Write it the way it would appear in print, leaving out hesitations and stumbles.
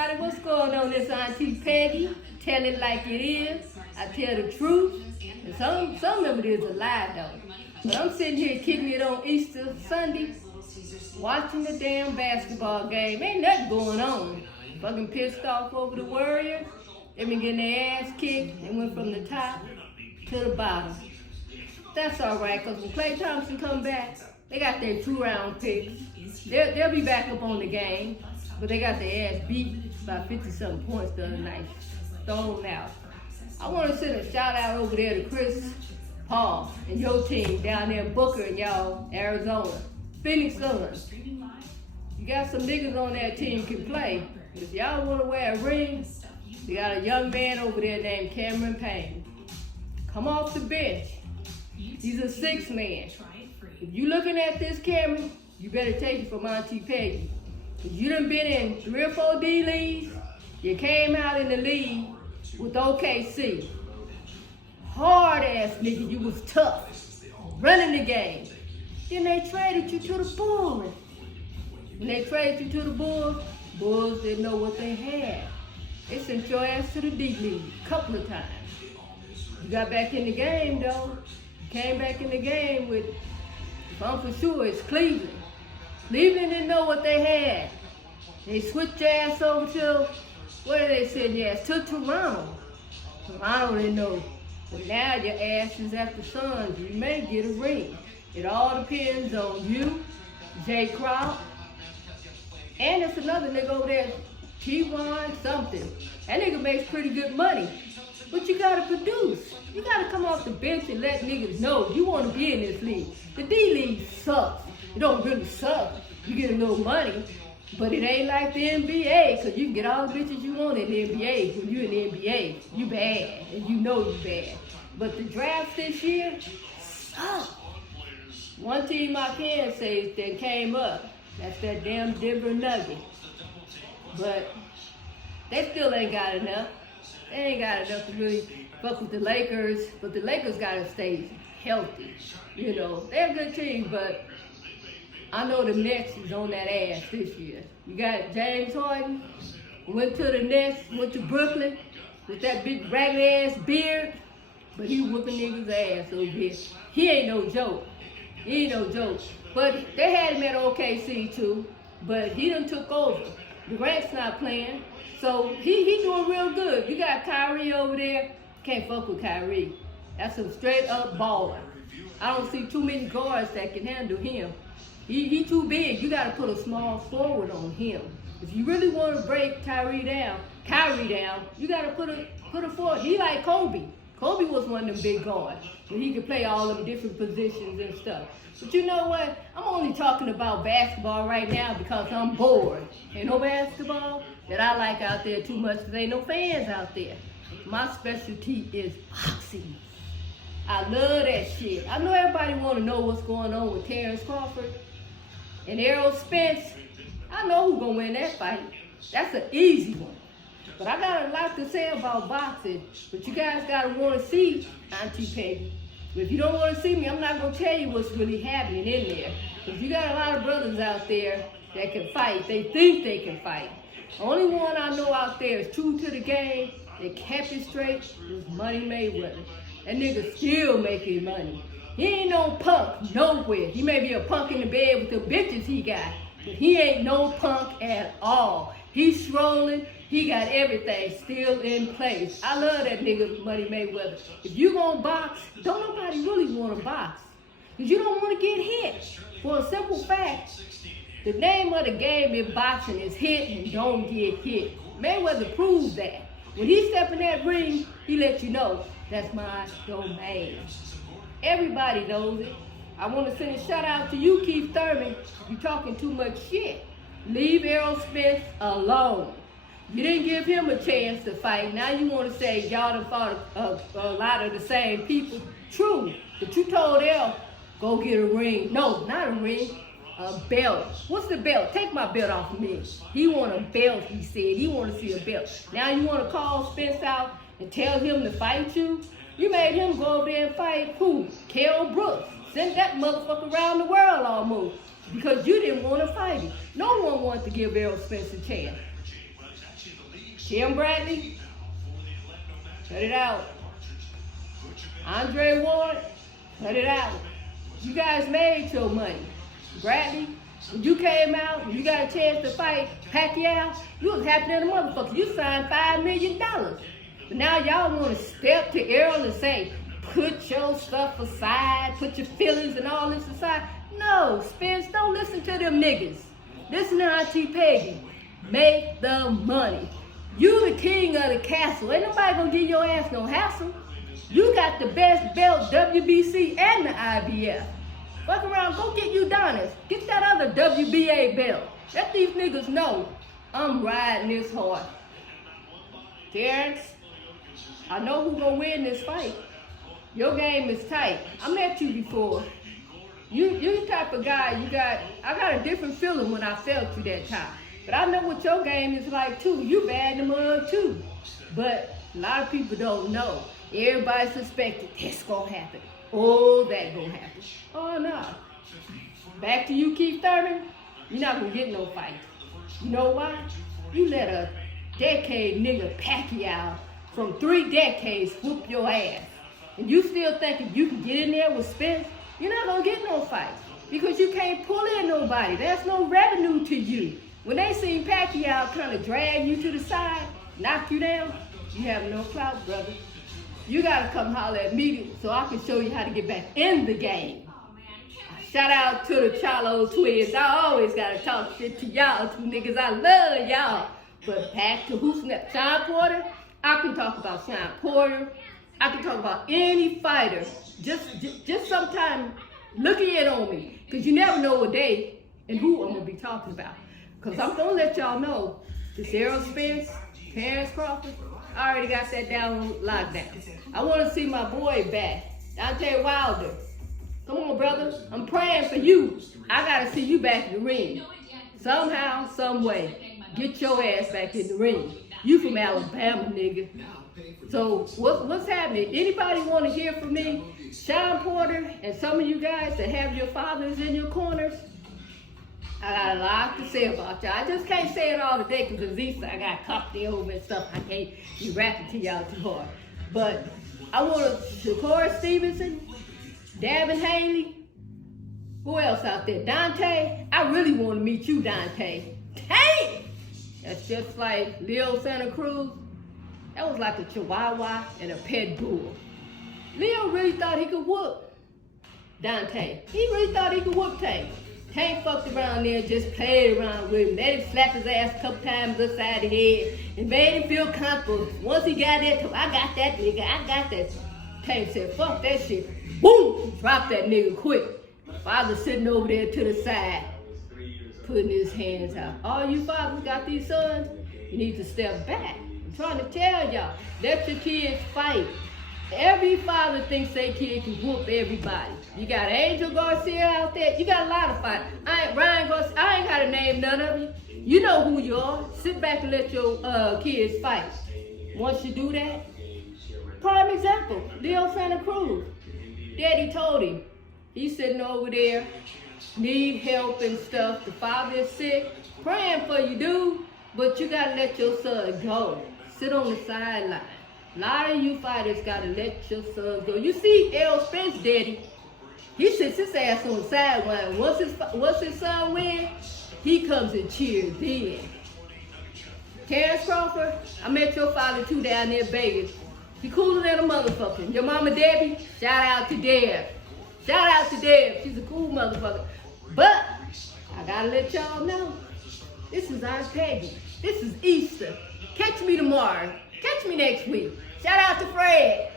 everybody, what's going on? This Auntie Peggy. Tell it like it is. I tell the truth. And some of it is a lie though. But I'm sitting here kicking it on Easter Sunday, watching the damn basketball game. Ain't nothing going on. Fucking pissed off over the Warriors. They been getting their ass kicked. They went from the top to the bottom. That's alright, because when Klay Thompson come back, they got their 2-round picks. They'll be back up on the game, but they got their ass beat by 50-something points the other night. Thrown out. I want to send a shout out over there to Chris Paul and your team down there in Booker and y'all, Arizona. Phoenix Suns. You got some niggas on that team can play. If y'all want to wear a ring, you got a young man over there named Cameron Payne. Come off the bench. He's a 6-man. If you looking at this, Cameron, you better take it from Auntie Peggy. Because you done been in 3 or 4 D leagues. You came out in the league with OKC. Hard ass nigga, you was tough. Running the game. Then they traded you to the Bulls. When they traded you to the Bulls didn't know what they had. They sent your ass to the D league a couple of times. You got back in the game though. Came back in the game with, if I'm for sure, it's Cleveland. Cleveland didn't know what they had. They switched your ass over to, where did they send your ass? To Toronto. Toronto didn't know. But now your ass is at the Suns. You may get a ring. It all depends on you, Jay Crowd. And it's another nigga over there, T1 something. That nigga makes pretty good money. But you gotta produce. You gotta come off the bench and let niggas know you wanna be in this league. The D League sucks. It don't really suck. You get a little money, but it ain't like the NBA, cause you can get all the bitches you want in the NBA. When you in the NBA, you bad, and you know you bad. But the draft this year suck. One team I can say that came up, that's that damn Denver Nuggets. But they still ain't got enough. They ain't got enough to really fuck with the Lakers, but the Lakers gotta stay healthy. You know, they're a good team, but I know the Nets is on that ass this year. You got James Harden, went to the Nets, went to Brooklyn with that big ragged ass beard, but he whooping niggas' ass over here. He ain't no joke. He ain't no joke. But they had him at OKC too, but he done took over. Durant's not playing, so he doing real good. You got Kyrie over there. Can't fuck with Kyrie. That's a straight up baller. I don't see too many guards that can handle him. He too big. You gotta put a small forward on him. If you really want to break Kyrie down, you gotta put a forward. He like Kobe. Kobe was one of them big guards, and he could play all them different positions and stuff. But you know what? I'm only talking about basketball right now because I'm bored. Ain't no basketball that I like out there too much because ain't no fans out there. My specialty is boxing. I love that shit. I know everybody want to know what's going on with Terrence Crawford and Errol Spence. I know who's going to win that fight. That's an easy one. But I got a lot to say about boxing. But you guys got to want to see Auntie Peggy. If you don't want to see me, I'm not going to tell you what's really happening in there. Because you got a lot of brothers out there that can fight. They think they can fight. The only one I know out there is true to the game, that kept it straight, was Money Mayweather. That nigga still making money. He ain't no punk nowhere. He may be a punk in the bed with the bitches he got, but he ain't no punk at all. He's strolling. He got everything still in place. I love that nigga Money Mayweather. If you gonna box, don't nobody really want to box. Because you don't want to get hit. For a simple fact, the name of the game in boxing is hit and don't get hit. Mayweather proves that. When he step in that ring, he let you know, that's my domain. Everybody knows it. I want to send a shout out to you, Keith Thurman. You talking too much shit. Leave Errol Spence alone. You didn't give him a chance to fight. Now you want to say y'all done fought a lot of the same people. True, but you told Errol, go get a ring. No, not a ring. A belt. What's the belt? Take my belt off of me. He want a belt, he said. He want to see a belt. Now you want to call Spence out and tell him to fight you? You made him go over there and fight who? Kell Brooks. Sent that motherfucker around the world almost. Because you didn't want to fight him. No one wanted to give Errol Spence a chance. Tim Bradley, cut it out. Andre Ward, cut it out. You guys made your money. Bradley, when you came out and you got a chance to fight Pacquiao, you was happy than a motherfucker. You signed $5 million. But now y'all want to step to Errol and say, put your stuff aside, put your feelings and all this aside. No, Spence, don't listen to them niggas. Listen to Auntie Peggy. Make the money. You the king of the castle. Ain't nobody gonna give your ass no hassle. You got the best belt, WBC and the IBF. Fuck around, go get you Donis. Get that other WBA belt. Let these niggas know I'm riding this horse. Terrence, I know who gonna win this fight. Your game is tight. I met you before. You the type of guy I got a different feeling when I felt you that time. But I know what your game is like too. You bad in the mud too. But a lot of people don't know. Everybody suspected this gonna happen. Oh, that gonna happen. Oh no. Back to you, Keith Thurman. You're not gonna get no fight. You know why? You let a decade nigga Pacquiao from 3 decades whoop your ass. And you still thinking you can get in there with Spence? You're not gonna get no fight. Because you can't pull in nobody. There's no revenue to you. When they seen Pacquiao kind of drag you to the side, knock you down, you have no clout, brother. You gotta come holler at me so I can show you how to get back in the game. Shout out to the Charlo twins. I always gotta talk shit to y'all two niggas. I love y'all. But back to who's next? Sean Porter? I can talk about Sean Porter. I can talk about any fighter. Just sometime look in on me. Because you never know what day and who I'm gonna be talking about. Because I'm gonna let y'all know this Errol Spence, Terrence Crawford, I already got that down on lockdown. I want to see my boy back, Deontay Wilder. Come on, brother. I'm praying for you. I got to see you back in the ring. Somehow, some way, get your ass back in the ring. You from Alabama, nigga. So what's happening? Anybody want to hear from me? Sean Porter and some of you guys that have your fathers in your corners, I got a lot to say about y'all. I just can't say it all today because Aziza, I got coffee over and stuff. I can't be rapping to y'all too hard. But I want to, Shakur Stevenson, Davin Haley, who else out there? Dante. I really want to meet you, Dante. Dang! That's just like Leo Santa Cruz. That was like a chihuahua and a pet bull. Leo really thought he could whoop Dante. He really thought he could whoop Tank. Tank fucked around there and just played around with him. Let him slap his ass a couple times upside the head and made him feel comfortable. Once he got that, I got that nigga, I got that. Tank said, fuck that shit. Boom! Dropped that nigga quick. Father sitting over there to the side, putting his hands out. All you fathers got these sons, you need to step back. I'm trying to tell y'all, let your kids fight. Every father thinks their kid can whoop everybody. You got Angel Garcia out there. You got a lot of fighters. Ryan Garcia. I ain't got to name none of you. You know who you are. Sit back and let your kids fight. Once you do that, prime example, Leo Santa Cruz. Daddy told him. He's sitting over there, need help and stuff. The father is sick. Praying for you, dude. But you got to let your son go. Sit on the sideline. A lot of you fighters gotta let your sons go. You see Errol Spence, daddy, he sits his ass on the sideline. Once his son wins, he comes and cheers then. Terrence Crawford, I met your father too down there in Vegas. He cooler than a motherfucker. Your mama Debbie, shout out to Deb. Shout out to Deb. She's a cool motherfucker. But I gotta let y'all know, this is our Peggy. This is Easter. Catch me tomorrow. Catch me next week. Shout out to Fred.